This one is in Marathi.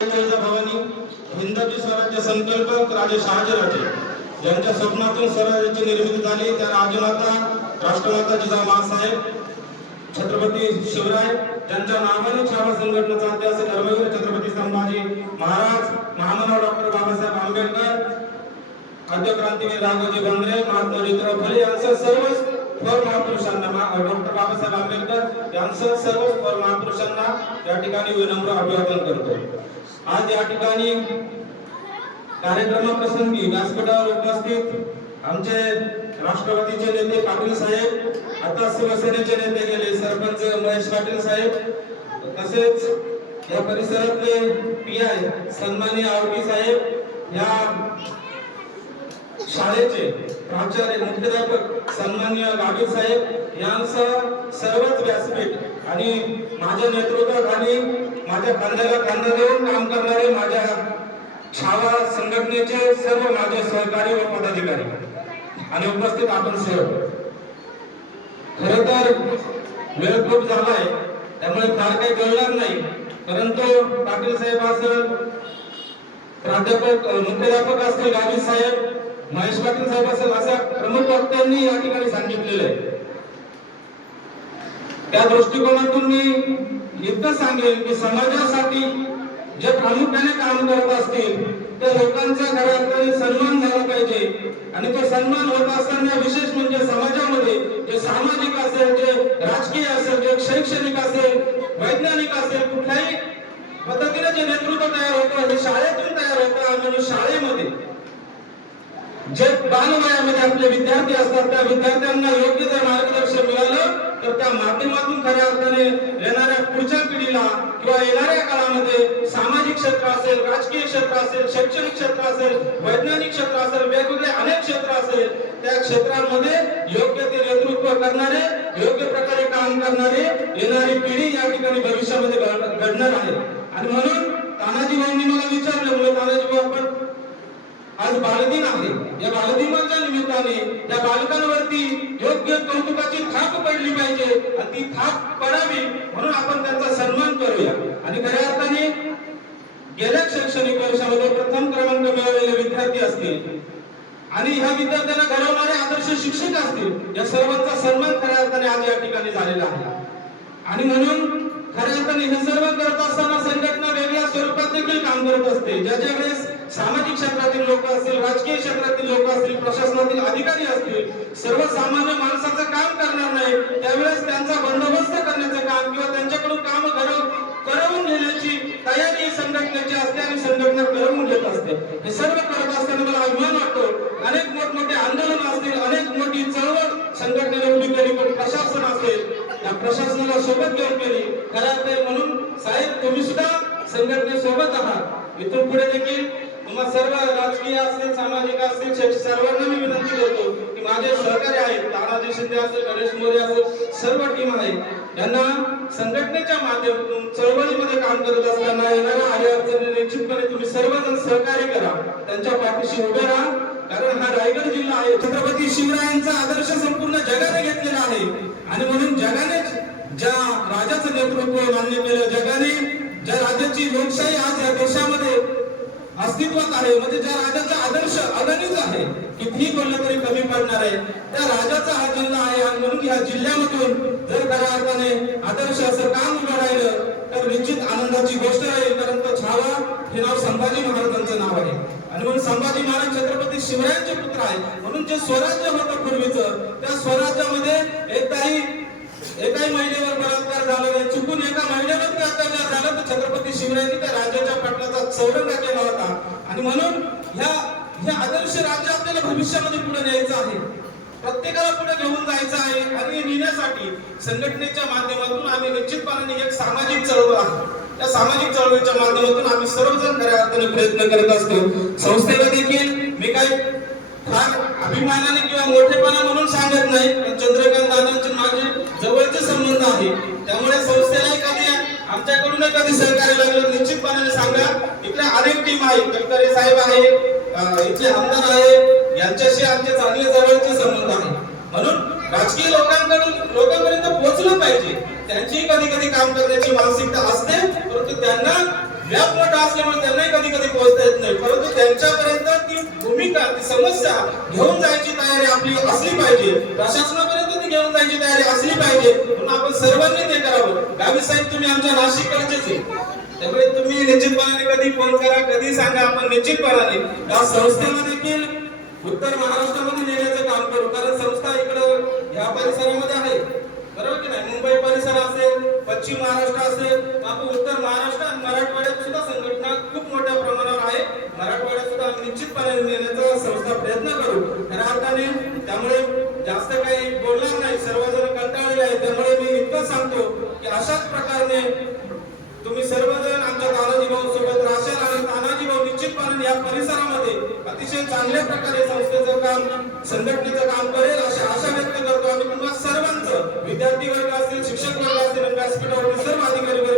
भवानी हिंदवी स्वराज्य संकल्पक राजे शहाजी राजे यांच्या स्वप्नातून स्वराज्याची निर्मिती झाली. त्या राजमाता राष्ट्रमाता जिजामासाहेब छत्रपती शिवराय त्यांच्या नावाने छावा संघटना चालते असे धर्मवीर छत्रपती संभाजी महाराज महामानव डॉक्टर बाबासाहेब आंबेडकर आद्य क्रांतीवीर राघोजी बांद्रे महात्मा ज्योतिराव फुले यांचं सर्व थोर महापुरुषांना डॉक्टर बाबासाहेब आंबेडकर यांचं सर्व महापुरुषांना या ठिकाणी विनम्र अभिवादन करतो. आज या ठिकाणी कार्यक्रमाप्रसंगी व्यासपीठावर उपस्थित आमचे राष्ट्रवादीचे नेते पाटील साहेब आता शिवसेनेचे नेते गेले सरपंच महेश पाटील साहेब तसेच या परिसरातले पी आय सन्मानी आवडी साहेब या शाळेचे प्राचार्य मुख्याध्यापक सन्मान्य गावी साहेब यांसह सर्वच व्यासपीठ आणि माझ्या नेतृत्वाखाली माझ्या खांद्याला खांदा देऊन काम करणारे माझ्या छावा संघटनेचे सर्व माझे सहकारी व पदाधिकारी. आणि उपस्थित आपण सेवक खर तर वेळ खूप झालाय त्यामुळे फार काही कळणार नाही. परंतु पाटील साहेब असेल प्राध्यापक मुख्याध्यापक असतील गावी साहेब महेश पाटील साहेब असेल अशा प्रमुख वक्त्यांनी या ठिकाणी सांगितलेलं आहे. त्या दृष्टिकोनातून मी इतकं सांगेन की समाजासाठी जे प्रामुख्याने काम करत असतील त्या लोकांच्या घरात सन्मान झाला पाहिजे. आणि तो सन्मान होत असताना विशेष म्हणजे समाजामध्ये जे सामाजिक असेल जे राजकीय असेल जे शैक्षणिक असेल वैज्ञानिक असेल कुठल्याही पद्धतीने जे नेतृत्व तयार होतं हे शाळेतून तयार होतं आणि शाळेमध्ये जे बालवयामध्ये आपले विद्यार्थी असतात त्या विद्यार्थ्यांना योग्य जर मार्गदर्शन मिळालं तर त्या माध्यमातून खऱ्या अर्थाने येणाऱ्या पुढच्या पिढीला किंवा येणाऱ्या काळामध्ये सामाजिक क्षेत्र असेल राजकीय क्षेत्र असेल शैक्षणिक क्षेत्र असेल वैज्ञानिक क्षेत्र असेल वेगवेगळे अनेक क्षेत्र असेल त्या क्षेत्रांमध्ये योग्य ते नेतृत्व करणारे योग्य प्रकारे काम करणारे येणारी पिढी या ठिकाणी भविष्यामध्ये घडणार आहे. आणि म्हणून तानाजी भाऊंनी मला विचारलं म्हणजे तानाजी भाऊ आपण आज बालदिन आहे. या बालदिनाच्या निमित्ताने या बालकांवरती योग्य कौतुकाची थाप पडली पाहिजे. आणि ती थाप पडावी म्हणून आपण त्यांचा सन्मान करूया. आणि खऱ्या अर्थाने गेल्या शैक्षणिक वर्षामध्ये प्रथम क्रमांक मिळवलेले विद्यार्थी असतील आणि ह्या विद्यार्थ्यांना घडवणारे आदर्श शिक्षक असतील या सर्वांचा सन्मान खऱ्या अर्थाने आज या ठिकाणी झालेला आहे. आणि म्हणून खऱ्या अर्थाने हे सर्व करत असताना संघटना वेगळ्या स्वरूपात देखील काम करत असते. ज्या ज्या वेळेस सामाजिक क्षेत्रातील लोक असतील राजकीय क्षेत्रातील लोक असतील प्रशासनातील अधिकारी असतील सर्वसामान्य माणसाचं काम करणार नाही त्यावेळेस त्यांचा बंदोबस्त करण्याचं काम किंवा त्यांच्याकडून काम घडव करवून घेण्याची तयारी संघटनेची असते आणि संघटना करवून घेत असते. हे सर्व करत असताना मला अभिमान वाटतो. अनेक मोठमोठे आंदोलन असतील अनेक मोठी चळवळ संघटनेने उभी केली पण प्रशासन असेल या प्रशासनाला सोबत घेऊन केली खरं नाही म्हणून साहेब तुम्ही सुद्धा संघटनेसोबत आहात. इथून पुढे देखील मग सर्व राजकीय असतील सामाजिक असतील सर्वांना मी विनंती करतो की माझे सहकारी आहेत तानाजी शिंदे असेल गणेश मोरे असेल सर्व टीम आहे. यांना संघटनेच्या माध्यमातून चळवळीमध्ये काम करत असताना येणाऱ्या आडी अडचणी निश्चितपणे तुम्ही सर्वजण सहकार्य करा. त्यांच्या पाठीशी उभे राहा. कारण हा रायगड जिल्हा आहे. छत्रपती शिवरायांचा आदर्श संपूर्ण जगाने घेतलेला आहे. आणि म्हणून जगाने ज्या राजाचं नेतृत्व मान्य केलं जगाने ज्या राजाची लोकशाही आज या देशामध्ये अस्तित्वात आहे. म्हणजे ज्या राजाचा आदर्श अदानीच आहे कितीही बोललं तरी कमी पडणार आहे. त्या राजाचा हा जिल्हा आहे आणि म्हणून या जिल्ह्यामधून जर खऱ्या अर्थाने आदर्श असं काम उभं राहिलं तर निश्चित आनंदाची गोष्ट आहे कारण तो छावा हे नाव संभाजी महाराजांचं नाव आहे. आणि म्हणून संभाजी महाराज छत्रपती शिवरायांचे पुत्र आहे म्हणून जे स्वराज्य होतं पूर्वीचं त्या स्वराज्यामध्ये एकदाही एकाही महिलेवर बलात्कार झाला नाही. चुकून एका महिन्यावर अत्याचार झाला तर छत्रपती शिवरायांनी त्या राज्याच्या पाटलाचा चौरंगाच्या आणि म्हणून ह्या हे आदर्श राज्य आपल्याला भविष्यामध्ये पुढे न्यायचं आहे. प्रत्येकाला पुढे घेऊन जायचं आहे आणि हे नेण्यासाठी संघटनेच्या माध्यमातून आम्ही निश्चितपणाने एक सामाजिक चळवळ आहे. त्या सामाजिक चळवळीच्या माध्यमातून आम्ही सर्वजण खऱ्या अर्थाने प्रयत्न करत असतो. संस्थेला देखील मी काही फार अभिमानाने किंवा मोठेपणा म्हणून सांगत नाही पण चंद्रकांत दादांचे माझे जवळचे संबंध आहे. त्यामुळे संस्थेला कधी आमच्याकडून कधी सहकार्य लागलं निश्चितपणाने सांगा इकडे अनेक टीम आहे कटकरे साहेब आहे इथले आमदार आहे यांच्याशी आमचे चांगले जवळचे संबंध आहे म्हणून राजकीय लोकांकडून लोकांपर्यंत पोहोचलं पाहिजे. त्यांची कधी कधी काम करण्याची मानसिकता असते परंतु त्यांना व्याप मोठा असल्यामुळे त्यांनाही कधी कधी पोहोचता येत नाही. परंतु त्यांच्यापर्यंत ती भूमिका ती समस्या घेऊन जायची तयारी आपली असली पाहिजे. प्रशासनापर्यंत ती घेऊन जायची तयारी असली पाहिजे. म्हणून आपण सर्वांनी ते करावं. गावी साहेब तुम्ही आमच्या नाशिककडचेच आहे. त्यामुळे तुम्ही निश्चितपणाने कधी फोन करा कधी सांगा आपण निश्चितपणाने या संस्थेला देखील उत्तर महाराष्ट्रामध्ये नेण्याचं काम करू. कारण संस्था इकडं या परिसरामध्ये आहे. बरोबर की नाही? मुंबई परिसर असेल पश्चिम महाराष्ट्र असेल आपण उत्तर महाराष्ट्र आणि मराठवाड्यात सुद्धा संघटना खूप मोठ्या प्रमाणावर आहे. मराठवाड्यात सुद्धा आम्ही निश्चितपणे नेण्याचा संस्था प्रयत्न करू. खऱ्या अर्थाने त्यामुळे जास्त काही बोलणार नाही. सर्वजण कंटाळलेले आहेत. त्यामुळे मी इतकं सांगतो की अशाच प्रकारे तुम्ही सर्व आमच्या तानाजी भाऊ सोबत राशाल आणि तानाजी भाऊ निश्चितपणे या परिसरामध्ये अतिशय चांगल्या प्रकारे संस्थेचं काम संघटनेचं काम करेल अशी आशा व्यक्त करतो आम्ही. तुम्हा सर्वांचं विद्यार्थी वर्ग असतील शिक्षक वर्ग असतील व्यासपीठावरील सर्व अधिकारी वर्ग